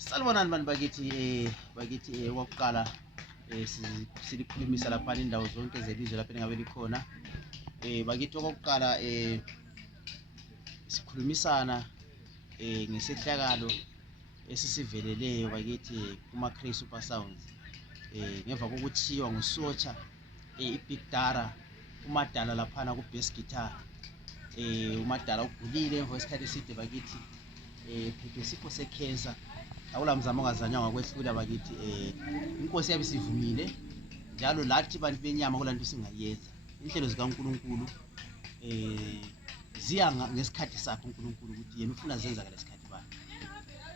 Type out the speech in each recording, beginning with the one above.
Salibonani bantu bakithi okokuqala silikhulumisa lapha indawo zonke zelizwe lapha engabe likhona. Bakithi okokuqala sikhulumisana ngesehlakalo esisiveleleyo bakithi kuma Cray Super Sounds ngemva kokuthiwa nguSotsha iBig Dara uMadala laphana ku bass guitar. uMadala ugulile emva kwesikhathi eside bakithi phethwe isifo secancer. Akula mzamo ongazanywa ngakwehlula bakithi. Inkosi yabe sivumile njalo lathi bantu benyama kulanto singayenza. Inhlelo zikaNkulunkulu ziya ngesikhathi sakhe uNkulunkulu ukuthi yena ufuna zenza ngalesikhathi bani.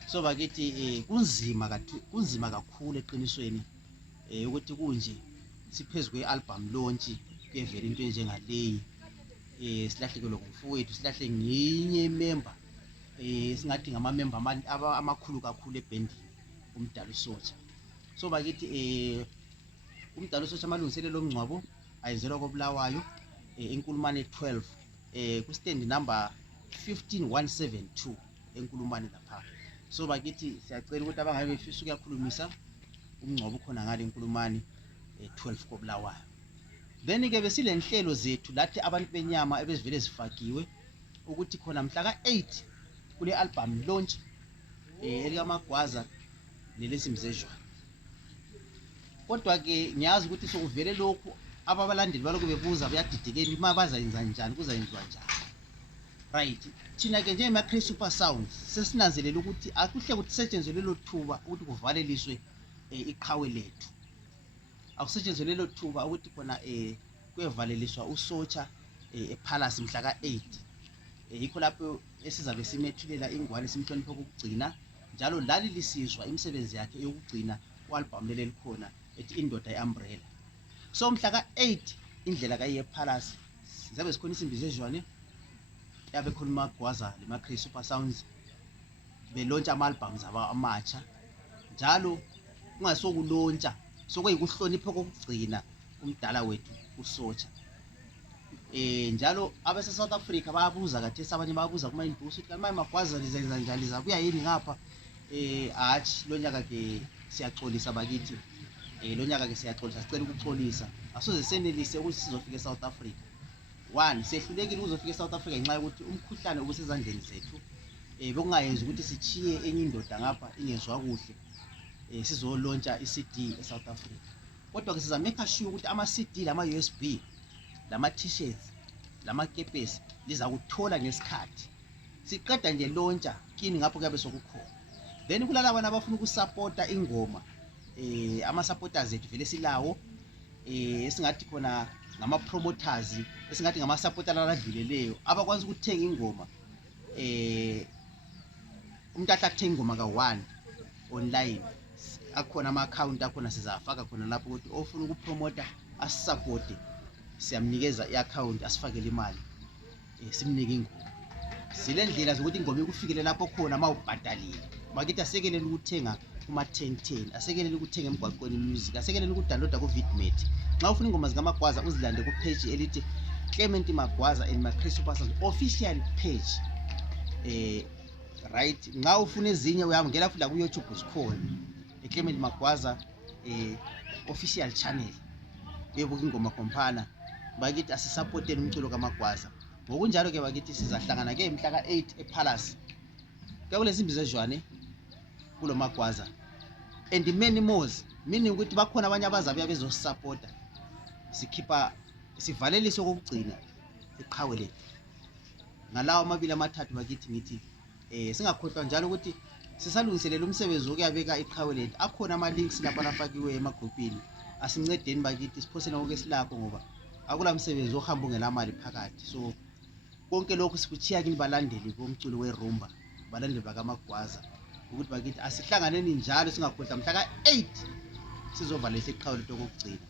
So bakithi kunzima kakhulu eqinisweni ukuthi kunje siphezwe kwe-album launch kuyevela into enjengaleyi. Silahlekelwe ngumfowethu, silahle ngenye member singathi ngama-member amakhulu kakhulu ebhendini, uMdala uSotsha. So bakithi uMdala uSotsha amalungiselelo omngcwabo ayenzelwa koBulawayo eNkulumane 12 ku-stand number 15172 eNkulumane lapha. So bakithi siyacela ukuthi abangabe befisa ukuyakhulumisa umngcwabo khona ngale eNkulumane 12 koBulawayo. Then-ke besilenhlelo zethu lathi abantu benyama ebezivele zifakiwe ukuthi khona mhla ka-8 kule album launch elikaMagwaza neleSimzezwana. Kodwa-ke ngiyazi ukuthi sokuvele lokhu ababalandeli balokhu bebuza bayadidekela uma bazayenza njani, kuzayenziwa njani. Right, thina-ke njengema-Cray Super Sounds sesinanzelela ukuthi akuhle ukuthi kusetshenzwe lelo thuba ukuthi kuvaleliswe iqhawe lethu. Akusetshenzwe lelo thuba ukuthi khona kwevaleliswa uSotsha ePalace mhla ka-8. Yikho lapho esizabe simethulela ingwane simhloniphe ukugcina njalo lali lisizwa imisebenzi yakhe yokugcina ku-album leli likhona ethi Indoda ye-Umbrella. So mhla ka-8 indlela kayiye ePalace zabe zikhona iSimzezwane, yabe khona uMagwaza lema-Cray Super Sounds belontsha ama-albums abo amatsha, njalo kungasokulontsha sokuyikuhlonipha kokugcina umdala wethu uSotsha. Njalo abase-South Africa bayabuza kathesi, abanye bayabuza kuma-inbox ukuthi manje Magwaza lizenza njani, lizabuya yini ngapha. Hatshi, lo nyaka-ke siyaxolisa bakithi, lo nyaka-ke siyaxolisa, sicela ukuxolisa. Asoze senelise ukuthi sizofika eSouth Africa. One, sehlulekile ukuzofika eSouth Africa ngenxa yokuthi umkhuhlane ubusezandleni zethu. Bekungayenzi ukuthi sichiye enye indoda ngapha ingezwa kuhle sizolontsha i-CD eSouth Africa. Kodwa-ke sizamekha sure ukuthi ama-CD lama-USB lama-t-shirts lamakepesi liza kuthola ngesikhathi. Siqeda nje lontsha kini ngapho kuyabe sokukhona. Then kulala abantu abafuna ukusapota ingoma, ama-supporters ethu vele silawo, esingathi khona ngama-promoters, esingathi ngama-supporters aladluleleyo abakwazi ukuthenga ingoma. Umuntu ahle athenga ingoma ka-1 online, akhona ama-account akhona sizafaka khona lapho ukuthi ofuna ukupromota asisupporte siyamnikeza i-account asifakele imali simnike ingoma. Zile ndlela zokuthi ingoma ikufikele lapho khona mawubhadalile. Bakithi asekelele ukuthenga kuma-1010, asekelele ukuthenga emgwaqweni music, asekelele ukudownloada ku-Vidmate. Nxa ufuna ingoma zikaMagwaza uzilande ku-page elithi Clement Magwaza and my-Cray Super Sounds official page. Right, nxa ufuna ezinye uyangena futhi la ku-YouTube uzikhona Clement Magwaza official channel, uyebuka ingoma khompana. Bakithi asisupporteni umculo kaMagwaza. Ngokunjalo-ke bakithi sizahlangana-ke mhla ka-8 ePalace kuleSimzezwane kulo Magwaza and many more, meaning ukuthi bakhona abanye abazabuya bezosupporta. Sivalelise okugcina iqhawe lethu ngalawo amabili amathathu bakithi. Ngithi singakhohlwa njalo ukuthi sisalungiselela umsebenzi wokuyabeka iqhawe lethu. Akhona ama-links lapha afakiwe emagrupini, asincedeni bakithi siphosele konke silakho ngoba akula msebenzi ohamba ungelamali phakathi. So konke lokhu sikuchiya kini balandeli bomculo weRumba, balandeli bakaMagwaza, ukuthi bakithi asihlanganeni njalo singakhohlwa mhla ka-8 sizovalisa iqhawe lethu okugcina.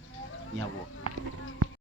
Ngiyabonga.